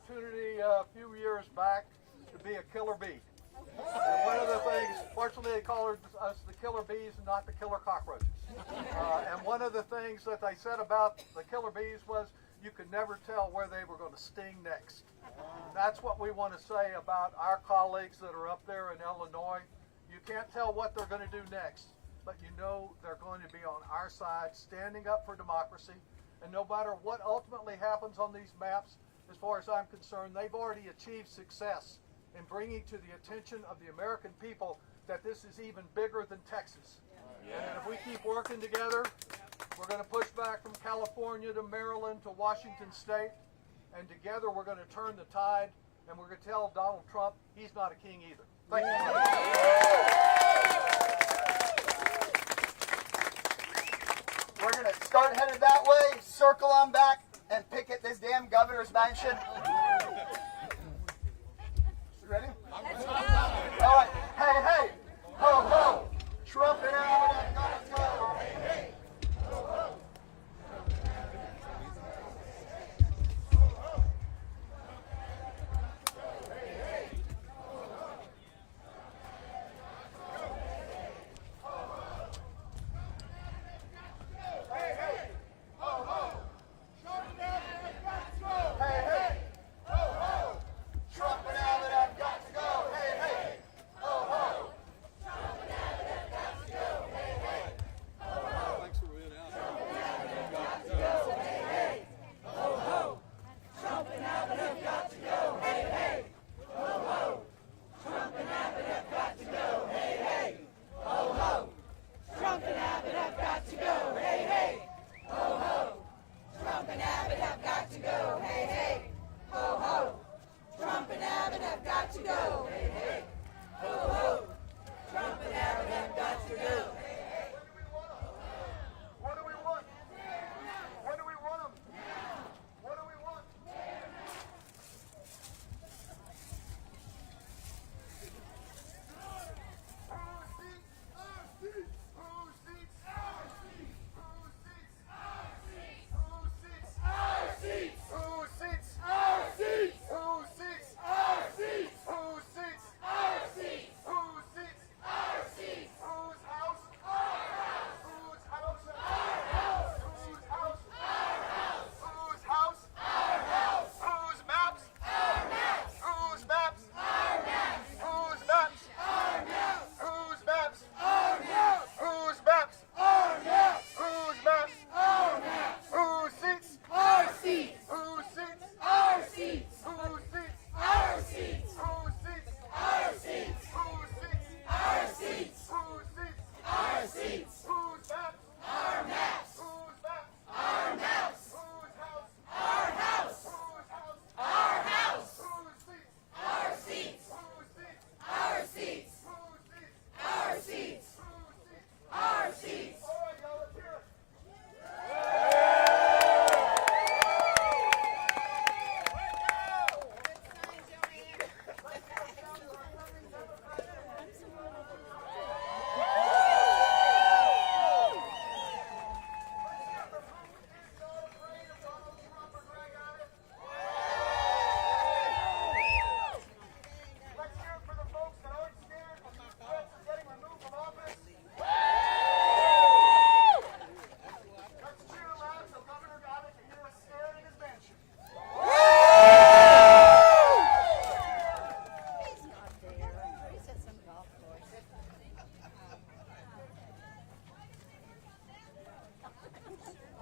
opportunity a few years back to be a killer bee. And one of the things, fortunately they call us the killer bees and not the killer cockroaches. And one of the things that they said about the killer bees was you could never tell where they were going to sting next. And that's what we want to say about our colleagues that are up there in Illinois. You can't tell what they're going to do next, but you know they're going to be on our side, standing up for democracy. And no matter what ultimately happens on these maps, as far as I'm concerned, they've already achieved success in bringing to the attention of the American people that this is even bigger than Texas. Yeah. And if we keep working together, we're going to push back from California to Maryland to Washington State, and together we're going to turn the tide, and we're going to tell Donald Trump he's not a king either. Thank you. We're going to start headed that way, circle on back, and picket this damn governor's mansion. Ready? All right. Hey, hey. Ho, ho. Trump and Abbott have got to go. Hey, hey. Ho, ho.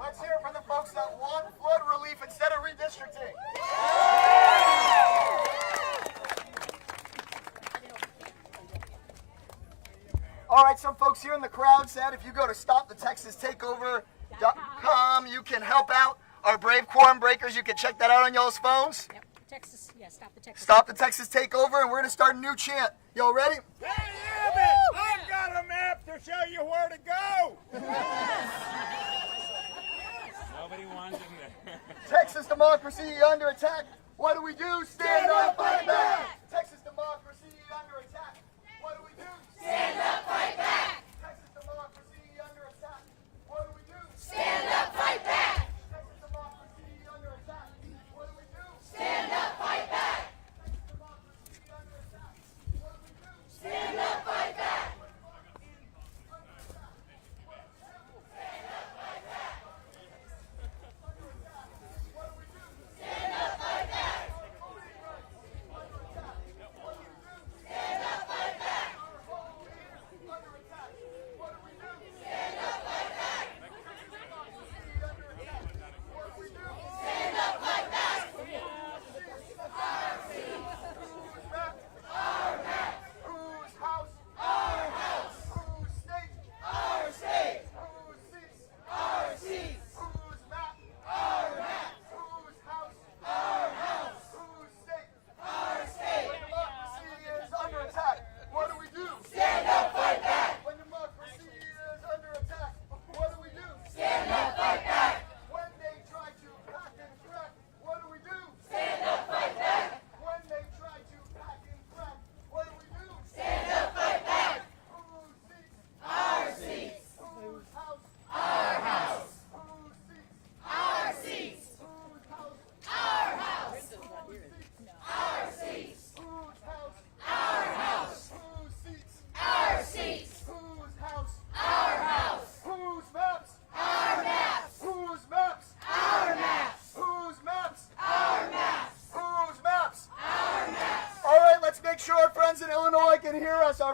Let's hear it from the folks that want flood relief instead of redistricting. All right, some folks here in the crowd said if you go to stopthetexastakeover.com, you can help out our brave quorum breakers. You can check that out on y'all's phones. Yep, Texas, yeah, Stop the Texas. Stop the Texas Takeover, and we're going to start a new chant. Y'all ready? Hey, Abbott, I've got a map to show you where to go. Nobody wants him there. Texas democracy under attack. What do we do? Stand up, fight back. Texas democracy under attack. What do we do? Stand up, fight back. Texas democracy under attack. What do we do? Stand up, fight back. Texas democracy under attack. What do we do? Stand up, fight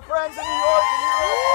friends in New York and Europe.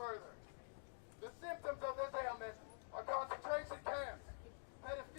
further. The symptoms of this ailment are concentration camps, pedophilia,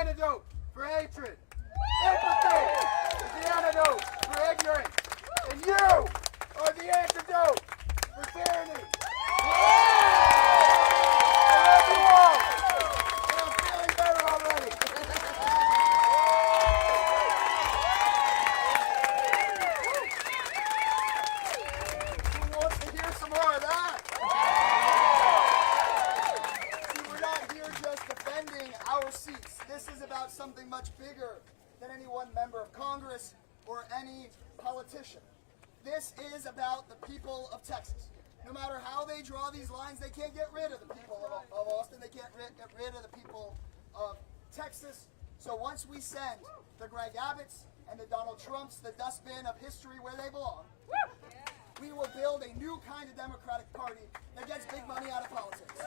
antidote for hatred. Empathy is the antidote for ignorance. And you are the antidote for tyranny. I love you all. And I'm feeling better already. Who wants to hear some more of that? See, we're not here just defending our seats. This is about something much bigger than any one member of Congress or any politician. This is about the people of Texas. No matter how they draw these lines, they can't get rid of the people of Austin. They can't get rid of the people of Texas. So once we send the Greg Abbotts and the Donald Trumps, the dustbin of history where they belong, we will build a new kind of Democratic Party that gets big money out of politics.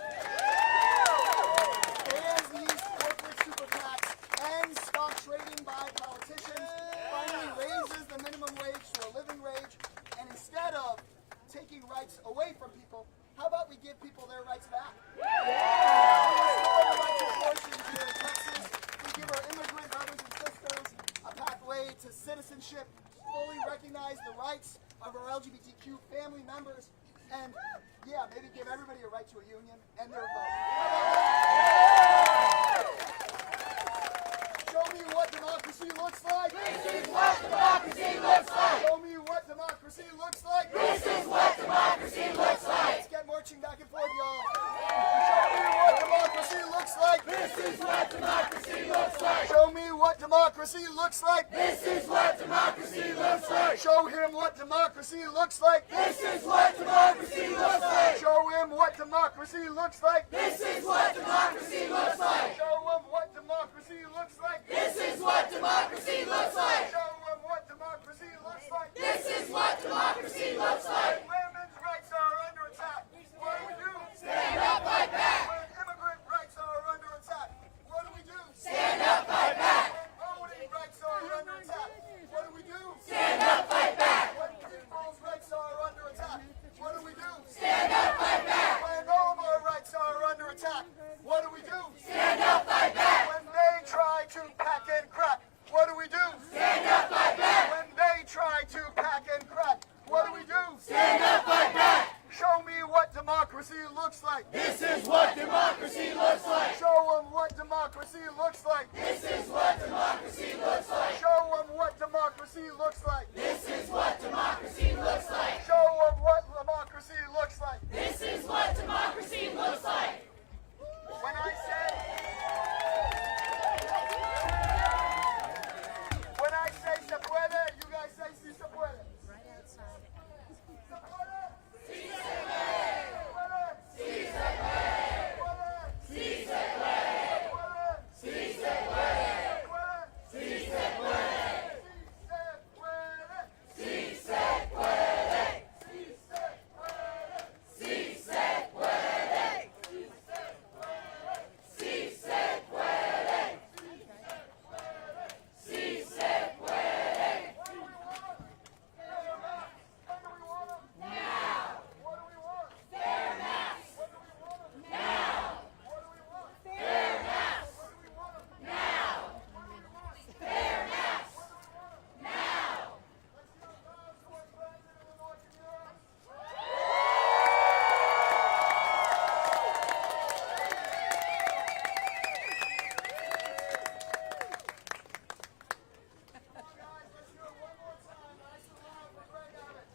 Bans these corporate super PACs, ends stock trading by politicians, finally raises the minimum wage to a living wage, and instead of taking rights away from people, how about we give people their rights back? We restore the right to abortion here in Texas. We give our immigrant brothers and sisters a pathway to citizenship, fully recognize the rights of our LGBTQ family members, and yeah, maybe give everybody a right to a union and their vote. Show me what democracy looks like. This is what democracy looks like. Show me what democracy looks like. This is what democracy looks like. Let's get marching back and forth, y'all. Show me what democracy looks like. This is what democracy looks like. Show me what democracy looks like. This is what democracy looks like. Show him what democracy looks like. This is what democracy looks like. Show him what democracy looks like. This is what democracy looks like. Show him what democracy looks like. This is what democracy looks like. Show him what democracy looks like. This is what democracy looks like. Women's rights are under attack. What do we do? Stand up, fight back. When immigrant rights are under attack, what do we do? Stand up, fight back. When voting rights are under attack, what do we do? Stand up, fight back. When people's rights are under attack, what do we do? Stand up, fight back. When all of our rights are under attack, what do we do? Stand up, fight back. When they try to pack and crack, what do we do? Stand up, fight back. When they try to pack and crack, what do we do? Stand up, fight back. Show me what democracy looks like. This is what democracy looks like. Show them what democracy looks like. This is what democracy looks like. Show them what democracy looks like. This is what democracy looks like. Show them what democracy looks like. This is what democracy looks like. When I say se puede, you guys say si se puede. Right outside. Se puede. Sí se puede. Sí se puede. Sí se puede. Sí se puede. Sí se puede. Sí se puede. Sí se puede. Sí se puede. Sí se puede. Now. What do we want? Fair maps. What do we want? Now. What do we want? Fair maps. What do we want? Now. What do we want? Fair maps. Now. Let's do a round for President Illinois. Can you hear us? Come on, guys, let's do it one more time. Nice and loud for Greg Abbott.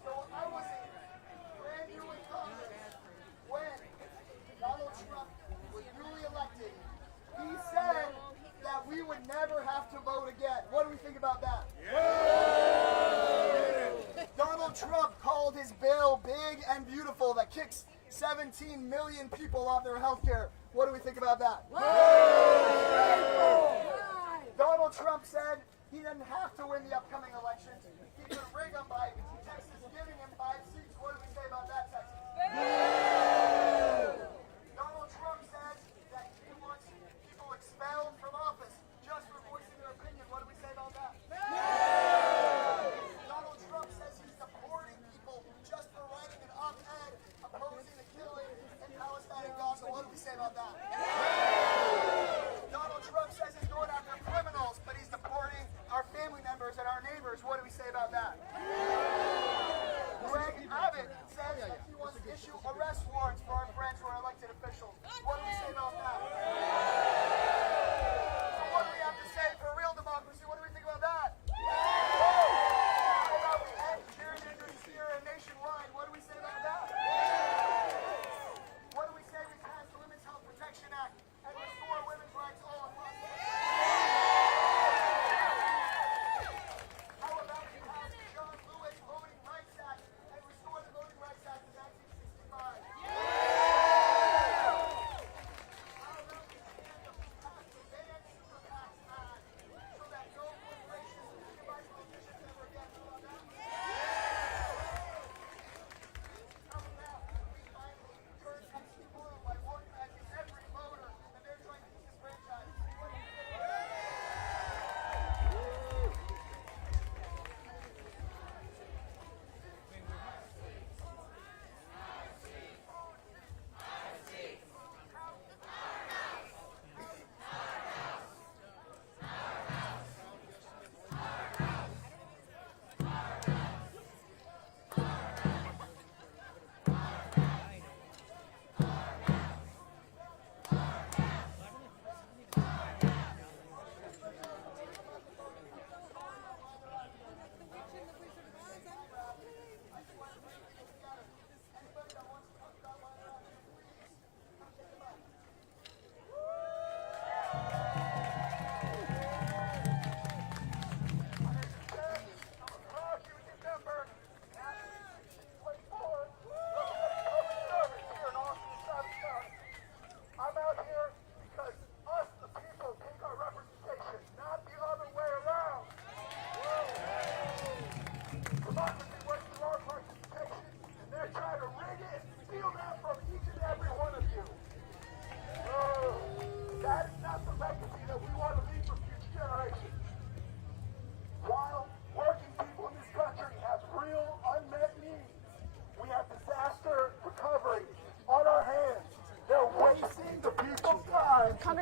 So I was brand new in Congress when Donald Trump was newly elected. He said that we would never have to vote again. What do we think about that? Donald Trump called his bill big and beautiful that kicks 17 million people off their health care. What do we think about that? Donald Trump said he didn't have to win the upcoming elections. He could rig them by Texas giving him 5 seats. What do we say about that, Texas? Donald Trump says that he wants people expelled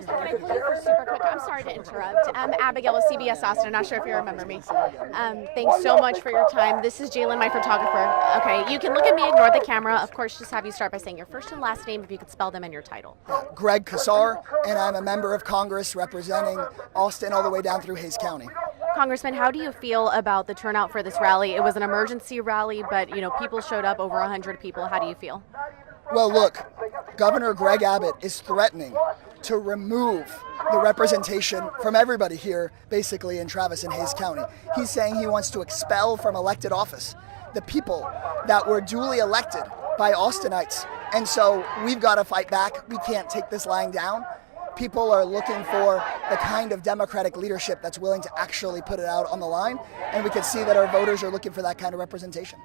Can I pull you for super quick? I'm sorry to interrupt. I'm Abigail with CBS Austin. I'm not sure if you remember me. Thanks so much for your time. This is Jalen, my photographer. Okay, you can look at me, ignore the camera. Of course, just have you start by saying your first and last name, if you could spell them and your title. Greg Casar, and I'm a member of Congress representing Austin all the way down through Hayes County. Congressman, how do you feel about the turnout for this rally? It was an emergency rally, but people showed up, over 100 people. How do you feel? Well, look, Governor Greg Abbott is threatening to remove the representation from everybody here, basically in Travis and Hayes County. He's saying he wants to expel from elected office the people that were duly elected by Austinites. And so we've got to fight back. We can't take this lying down. People are looking for the kind of Democratic leadership that's willing to actually put it out on the line. And we can see that our voters are looking for that kind of representation.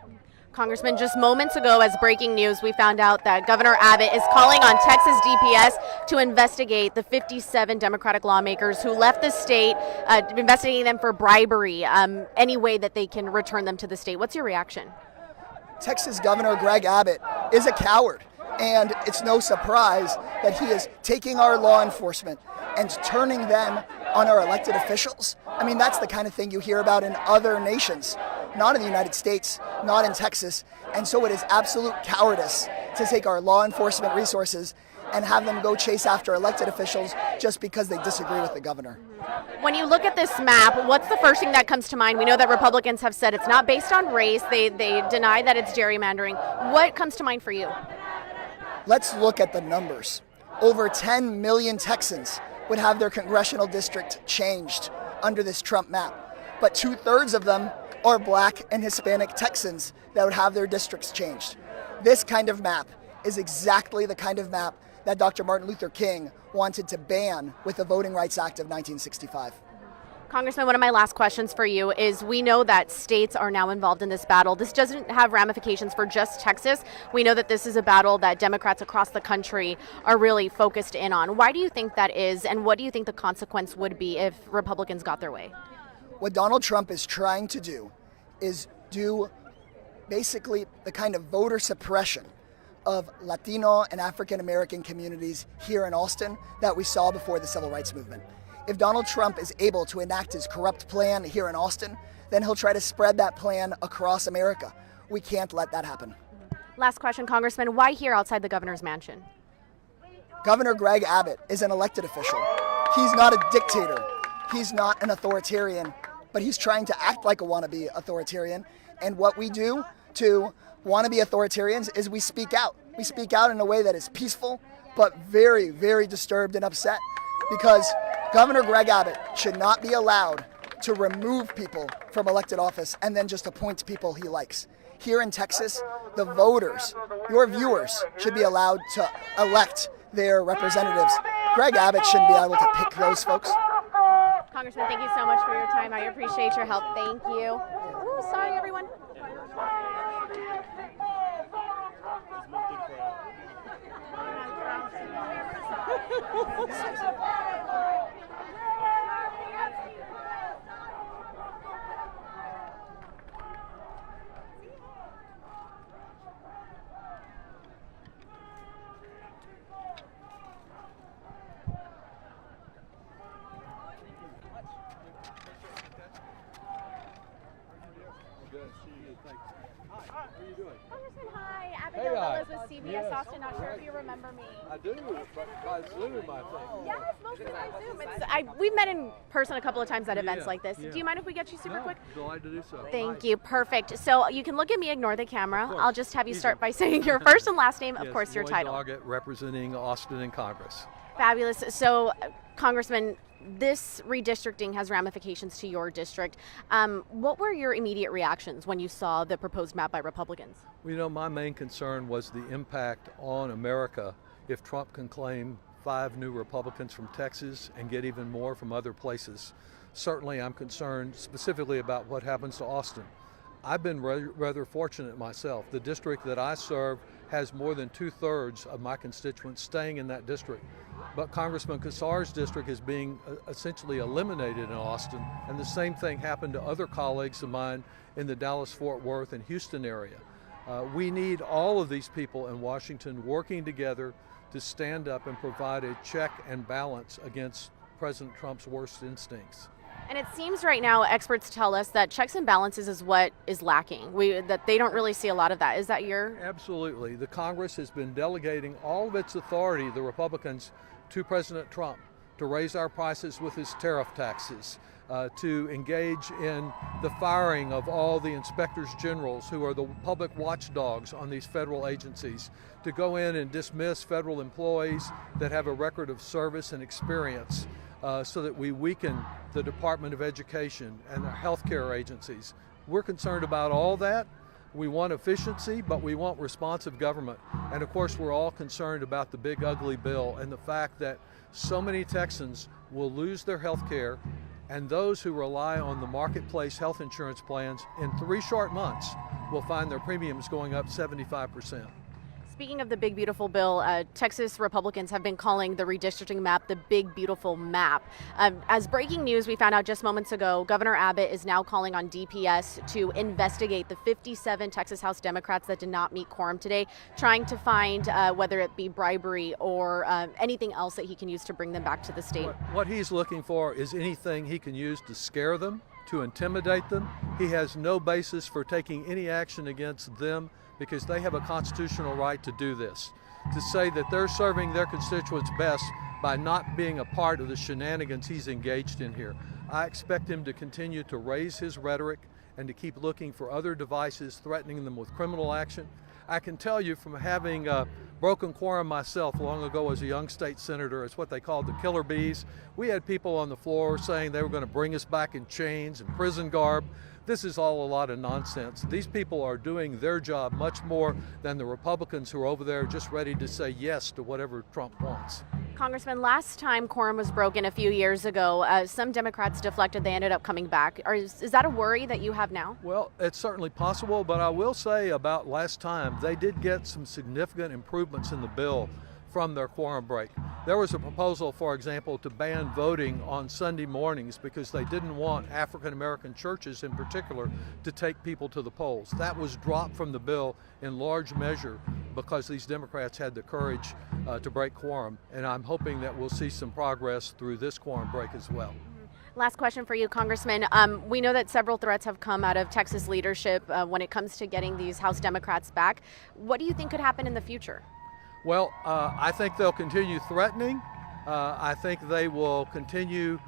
Congressman, just moments ago, as breaking news, we found out that Governor Abbott is calling on Texas DPS to investigate the 57 Democratic lawmakers who left the state, investigating them for bribery, any way that they can return them to the state. What's your reaction? Texas Governor Greg Abbott is a coward, and it's no surprise that he is taking our law enforcement and turning them on our elected officials. I mean, that's the kind of thing you hear about in other nations. Not in the United States, not in Texas, and so it is absolute cowardice to take our law enforcement resources and have them go chase after elected officials just because they disagree with the governor. When you look at this map, what's the first thing that comes to mind? We know that Republicans have said it's not based on race. They deny that it's gerrymandering. What comes to mind for you? Let's look at the numbers. Over 10 million Texans would have their congressional district changed under this Trump map, but 2/3 of them are Black and Hispanic Texans that would have their districts changed. This kind of map is exactly the kind of map that Dr. Martin Luther King wanted to ban with the Voting Rights Act of 1965. Congressman, one of my last questions for you is, we know that states are now involved in this battle. This doesn't have ramifications for just Texas. We know that this is a battle that Democrats across the country are really focused in on. Why do you think that is, and what do you think the consequence would be if Republicans got their way? What Donald Trump is trying to do is do basically the kind of voter suppression of Latino and African American communities here in Austin that we saw before the Civil Rights Movement. If Donald Trump is able to enact his corrupt plan here in Austin, then he'll try to spread that plan across America. We can't let that happen. Last question, Congressman. Why here outside the governor's mansion? Governor Greg Abbott is an elected official. He's not a dictator. He's not an authoritarian, but he's trying to act like a wannabe authoritarian. And what we do to wannabe authoritarians is we speak out. We speak out in a way that is peaceful, but very, very disturbed and upset, because Governor Greg Abbott should not be allowed to remove people from elected office and then just appoint people he likes. Here in Texas, the voters, your viewers, should be allowed to elect their representatives. Greg Abbott shouldn't be able to pick those folks. Congressman, thank you so much for your time. I appreciate your help. Thank you. Ooh, sorry, everyone. Congressman, hi. Abigail Willis with CBS Austin. Not sure if you remember me. I do, but by Zoom, I think. Yes, mostly by Zoom. We've met in person a couple of times at events like this. Do you mind if we get you super quick? Delighted to do so. Thank you. Perfect. So you can look at me, ignore the camera. I'll just have you start by saying your first and last name, of course, your title. Doggett, representing Austin in Congress. Fabulous. So, Congressman, this redistricting has ramifications to your district. What were your immediate reactions when you saw the proposed map by Republicans? Well, you know, my main concern was the impact on America if Trump can claim 5 new Republicans from Texas and get even more from other places. Certainly, I'm concerned specifically about what happens to Austin. I've been rather fortunate myself. The district that I serve has more than 2/3 of my constituents staying in that district. But Congressman Casar's district is being essentially eliminated in Austin, and the same thing happened to other colleagues of mine in the Dallas-Fort Worth and Houston area. We need all of these people in Washington working together to stand up and provide a check and balance against President Trump's worst instincts. And it seems right now, experts tell us that checks and balances is what is lacking. That they don't really see a lot of that. Is that your? Absolutely. The Congress has been delegating all of its authority, the Republicans, to President Trump to raise our prices with his tariff taxes, to engage in the firing of all the inspectors generals who are the public watchdogs on these federal agencies, to go in and dismiss federal employees that have a record of service and experience, so that we weaken the Department of Education and our healthcare agencies. We're concerned about all that. We want efficiency, but we want responsive government. And of course, we're all concerned about the big ugly bill and the fact that so many Texans will lose their health care, and those who rely on the marketplace health insurance plans in 3 short months will find their premiums going up 75%. Speaking of the big beautiful bill, Texas Republicans have been calling the redistricting map the big beautiful map. As breaking news, we found out just moments ago, Governor Abbott is now calling on DPS to investigate the 57 Texas House Democrats that did not meet quorum today, trying to find whether it be bribery or anything else that he can use to bring them back to the state. What he's looking for is anything he can use to scare them, to intimidate them. He has no basis for taking any action against them, because they have a constitutional right to do this, to say that they're serving their constituents best by not being a part of the shenanigans he's engaged in here. I expect him to continue to raise his rhetoric and to keep looking for other devices, threatening them with criminal action. I can tell you from having broken quorum myself long ago as a young state senator, it's what they called the killer bees. We had people on the floor saying they were going to bring us back in chains and prison garb. This is all a lot of nonsense. These people are doing their job much more than the Republicans who are over there just ready to say yes to whatever Trump wants. Congressman, last time quorum was broken a few years ago, some Democrats deflected. They ended up coming back. Is that a worry that you have now? Well, it's certainly possible, but I will say about last time, they did get some significant improvements in the bill from their quorum break. There was a proposal, for example, to ban voting on Sunday mornings because they didn't want African American churches in particular to take people to the polls. That was dropped from the bill in large measure because these Democrats had the courage to break quorum, and I'm hoping that we'll see some progress through this quorum break as well. Last question for you, Congressman. We know that several threats have come out of Texas leadership when it comes to getting these House Democrats back. What do you think could happen in the future? Well, I think they'll continue threatening. I think they will continue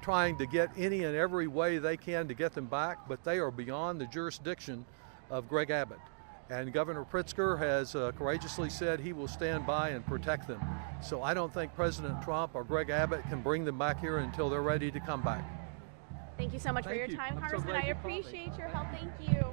trying to get any and every way they can to get them back, but they are beyond the jurisdiction of Greg Abbott. And Governor Pritzker has courageously said he will stand by and protect them. So I don't think President Trump or Greg Abbott can bring them back here until they're ready to come back. Thank you so much for your time, Congressman. I appreciate your help. Thank you.